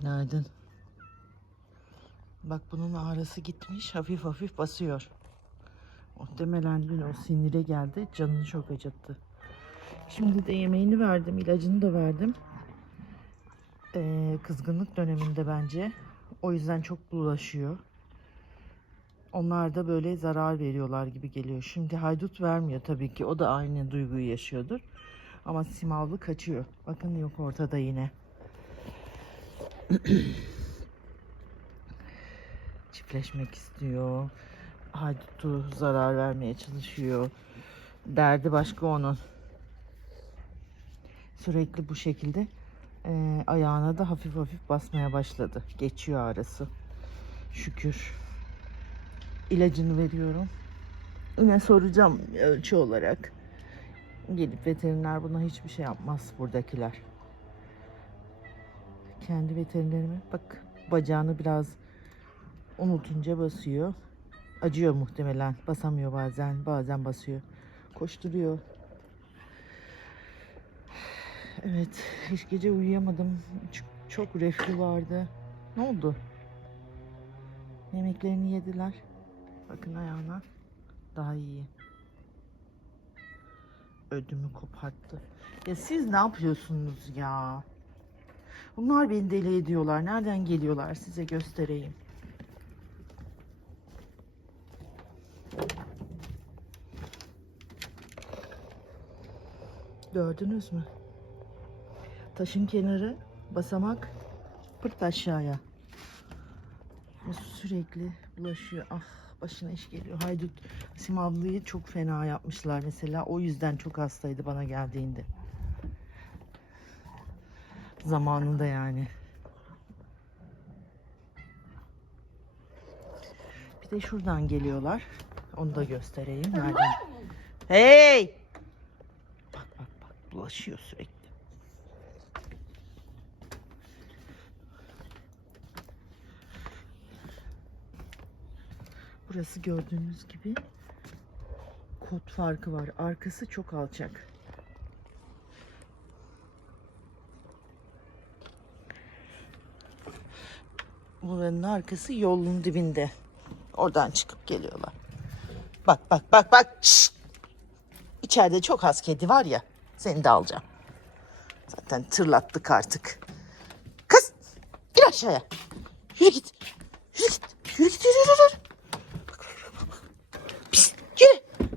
Günaydın. Bak bunun ağrısı gitmiş. Hafif hafif basıyor. Muhtemelen dün o sinire geldi. Canını çok acıttı. Şimdi de yemeğini verdim. ilacını da verdim. Ee, kızgınlık döneminde bence. O yüzden çok bulaşıyor. Onlar da böyle zarar veriyorlar gibi geliyor. Şimdi haydut vermiyor tabii ki. O da aynı duyguyu yaşıyordur. Ama simavlı kaçıyor. Bakın yok ortada yine. Çiftleşmek istiyor. Haydutu zarar vermeye çalışıyor. Derdi başka onun. Sürekli bu şekilde eee, ayağına da hafif hafif basmaya başladı. Geçiyor ağrısı. Şükür. İlacını veriyorum. Yine soracağım ölçü olarak. Gelip veteriner buna hiçbir şey yapmaz buradakiler. Kendi veterinerime bak bacağını biraz unutunca basıyor. Acıyor muhtemelen. Basamıyor bazen. Bazen basıyor. Koşturuyor. Evet. Hiç gece uyuyamadım. Çok, çok reflü vardı. Ne oldu? Yemeklerini yediler. Bakın ayağına. Daha iyi. Ödümü koparttı. Ya siz ne yapıyorsunuz ya? Bunlar beni deli ediyorlar. Nereden geliyorlar size göstereyim. Gördünüz mü? Taşın kenarı basamak pırt aşağıya. Sürekli bulaşıyor. Ah başına iş geliyor. Haydut Simavlı'yı çok fena yapmışlar mesela. O yüzden çok hastaydı bana geldiğinde. Zamanında yani. Bir de şuradan geliyorlar. Onu da göstereyim. Nereden? Hey! Bak bak bak bulaşıyor sürekli. Burası gördüğünüz gibi kod farkı var. Arkası çok alçak. Buranın arkası yolun dibinde. Oradan çıkıp geliyorlar. Bak bak bak bak. Şşt! İçeride çok az kedi var ya. Seni de alacağım. Zaten tırlattık artık. Kız! Gir aşağıya. Yürü git. Yürü git. Yürü git yürü yürü. yürü. Pis, yürü.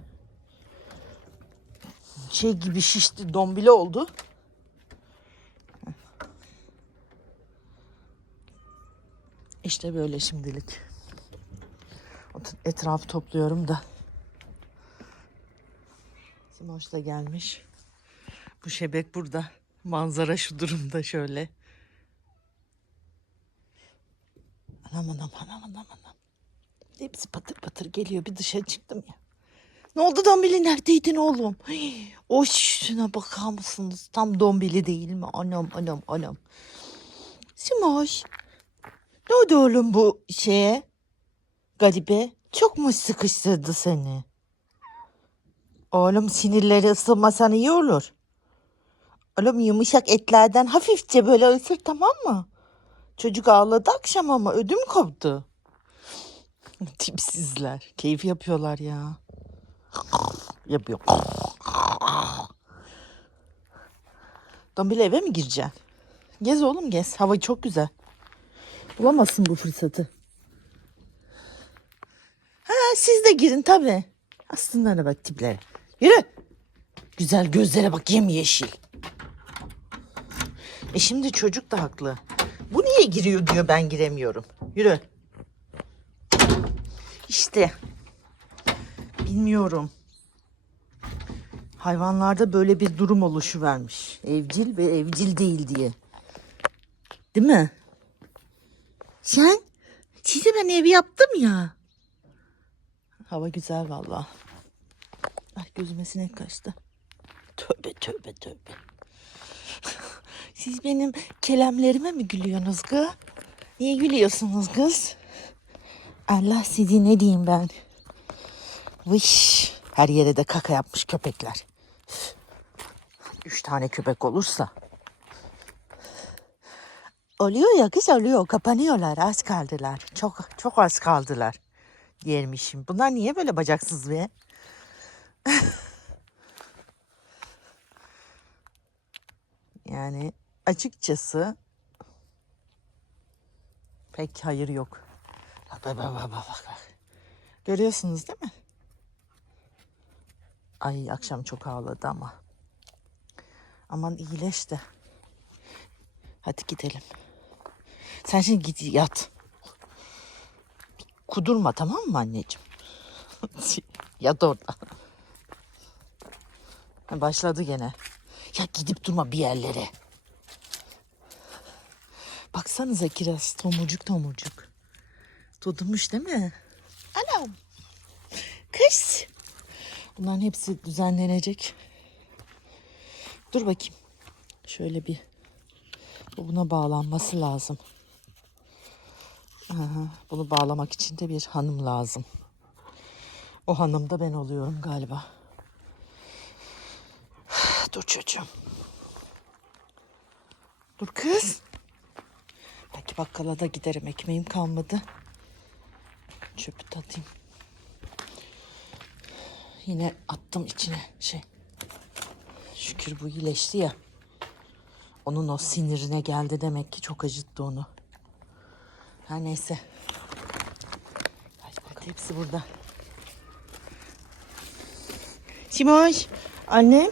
Şey gibi şişti, dombili oldu. İşte böyle şimdilik. Etrafı topluyorum da. Simoş da gelmiş. Bu şebek burada. Manzara şu durumda şöyle. Anam anam anam anam anam. Hepsi patır patır geliyor. Bir dışarı çıktım ya. Ne oldu Dombili neredeydin oğlum? Hii, O şuna bakar mısınız? Tam Dombili değil mi? Anam anam anam. Simoş. Ne oldu oğlum bu şeye? Garibe. Çok mu sıkıştırdı seni? Oğlum sinirleri ısınmasan iyi olur. Oğlum yumuşak etlerden hafifçe böyle ısır tamam mı? Çocuk ağladı akşam ama ödüm koptu. Tipsizler. Keyif yapıyorlar ya. Yapıyor. Dombili eve mi gireceksin? Gez oğlum gez. Hava çok güzel. Bulamazsın bu fırsatı. Ha siz de girin tabii. Aslında bak tiplere. Yürü. Güzel gözlere bak yemyeşil. E şimdi çocuk da haklı. Bu niye giriyor diyor ben giremiyorum. Yürü. İşte. Bilmiyorum. Hayvanlarda böyle bir durum oluşu vermiş. Evcil ve evcil değil diye. Değil mi? Sen? Size ben ev yaptım ya. Hava güzel valla. Ay gözüme sinek kaçtı. Tövbe tövbe tövbe. Siz benim kelamlarıma mı gülüyorsunuz kız? Niye gülüyorsunuz kız? Allah sizi ne diyeyim ben. Vış. Her yere de kaka yapmış köpekler. Üç tane köpek olursa. Oluyor ya kız oluyor. Kapanıyorlar. Az kaldılar. Çok çok az kaldılar. Yermişim. Bunlar niye böyle bacaksız be? yani açıkçası pek hayır yok. Bak bak bak bak bak. Görüyorsunuz değil mi? Ay akşam çok ağladı ama. Aman iyileş de. Hadi gidelim. Sen şimdi git yat. Kudurma tamam mı anneciğim? yat orada. Başladı gene. Ya gidip durma bir yerlere. Baksanıza kiraz tomurcuk tomurcuk. Tudumuş değil mi? Anam. Kız. Bunların hepsi düzenlenecek. Dur bakayım. Şöyle bir bu buna bağlanması lazım. Bunu bağlamak için de bir hanım lazım. O hanım da ben oluyorum galiba. Dur çocuğum. Dur kız. Belki bakkala da giderim. Ekmeğim kalmadı. Çöpü de. Yine attım içine şey. Şükür bu iyileşti ya. Onun o sinirine geldi demek ki çok acıttı onu. Her neyse. Hadi hepsi burada. Simoş. Annem.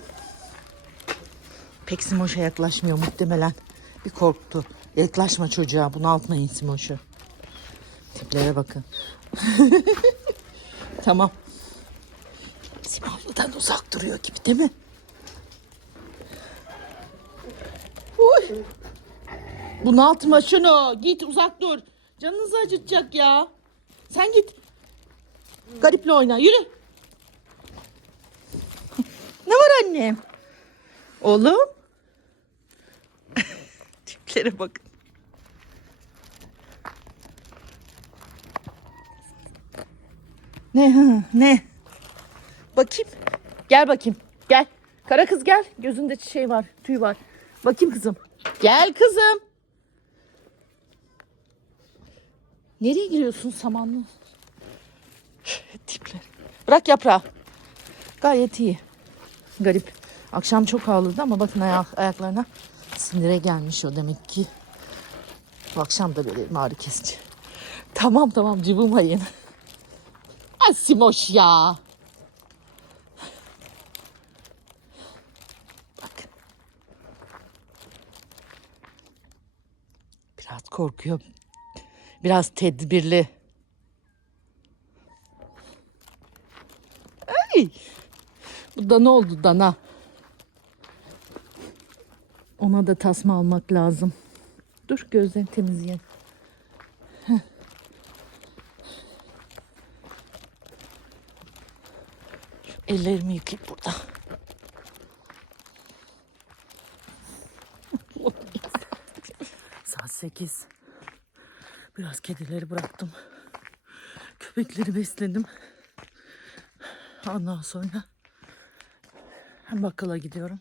Pek Simoş'a yaklaşmıyor muhtemelen. Bir korktu. Yaklaşma çocuğa. Bunaltmayın Simoş'u. Tiplere bakın. tamam. Simavlı'dan uzak duruyor gibi değil mi? Uy. Bunaltma şunu. Git uzak dur. Canınızı acıtacak ya. Sen git. Gariple oyna. Yürü. ne var annem? Oğlum. Tiplere bakın. Ne ne? Bakayım. Gel bakayım. Gel. Kara kız gel. Gözünde şey var, tüy var. Bakayım kızım. Gel kızım. Nereye giriyorsun samanlı? Tipler. Bırak yaprağı. Gayet iyi. Garip. Akşam çok ağladı ama bakın ayak, ayaklarına sinire gelmiş o demek ki. Bu akşam da böyle ağrı kesici. Tamam tamam cıvımayın. Ay Simoş ya. Bak. Biraz korkuyor. Biraz tedbirli. Ay. Bu da ne oldu dana? Ona da tasma almak lazım. Dur gözlerini temizleyelim. Heh. Şu ellerimi yıkayayım burada. Saat 8. Biraz kedileri bıraktım. Köpekleri besledim. Ondan sonra hem bakkala gidiyorum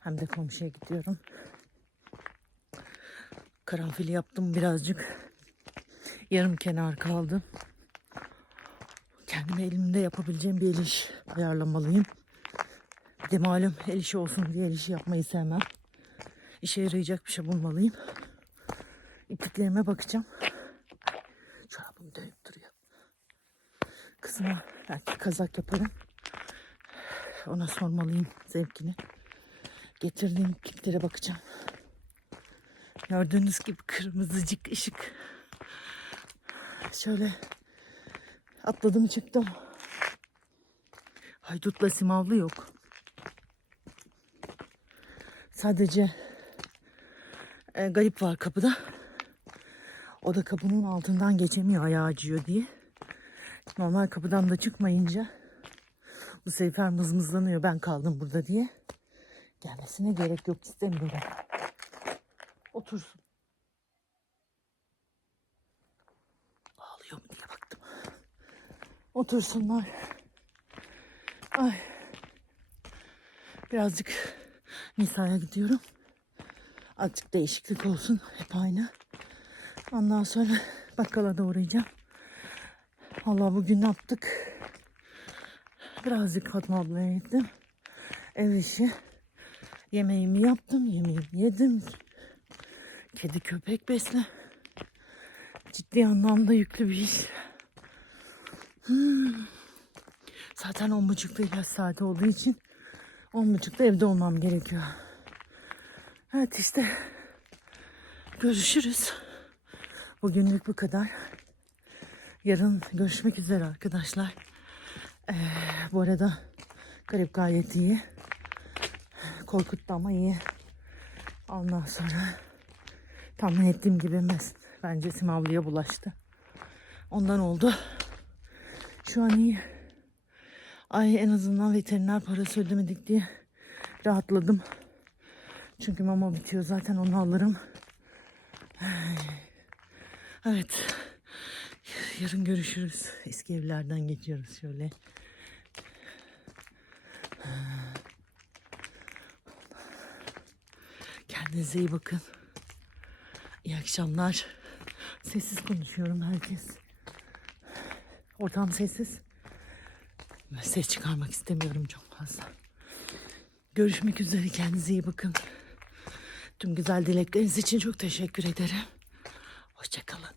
hem de komşuya gidiyorum. Karanfili yaptım birazcık. Yarım kenar kaldı. Kendime elimde yapabileceğim bir el iş ayarlamalıyım. Bir de malum el işi olsun diye el işi yapmayı sevmem. İşe yarayacak bir şey bulmalıyım. İpliklerime bakacağım. Kızıma belki kazak yaparım. Ona sormalıyım zevkini. Getirdiğim ipliklere bakacağım. Gördüğünüz gibi kırmızıcık ışık. Şöyle atladım çıktım. Haydutla simavlı yok. Sadece e, garip var kapıda. O da kapının altından geçemiyor ayağı acıyor diye. Normal kapıdan da çıkmayınca bu sefer mızmızlanıyor ben kaldım burada diye. Gelmesine gerek yok istemiyorum. Otursun. Ağlıyor mu diye baktım. Otursunlar. Ay. Birazcık Nisa'ya gidiyorum. Azıcık değişiklik olsun. Hep aynı. Ondan sonra bakkala da uğrayacağım. Valla bugün yaptık? Birazcık Fatma ablaya gittim. Ev işi. Yemeğimi yaptım. Yemeğimi yedim. Kedi köpek besle. Ciddi anlamda yüklü bir iş. Hmm. Zaten on buçukta ilaç saati olduğu için on buçukta evde olmam gerekiyor. Evet işte görüşürüz. Bugünlük bu kadar. Yarın görüşmek üzere arkadaşlar. Ee, bu arada garip gayet iyi. Korkuttu ama iyi. Ondan sonra tahmin ettiğim gibi mes bence Simavlı'ya bulaştı. Ondan oldu. Şu an iyi. Ay en azından veteriner parası ödemedik diye rahatladım. Çünkü mama bitiyor zaten onu alırım. Evet. Yarın görüşürüz. Eski evlerden geçiyoruz şöyle. Kendinize iyi bakın. İyi akşamlar. Sessiz konuşuyorum herkes. Ortam sessiz. Ses çıkarmak istemiyorum çok fazla. Görüşmek üzere. Kendinize iyi bakın. Tüm güzel dilekleriniz için çok teşekkür ederim. Hoşçakalın.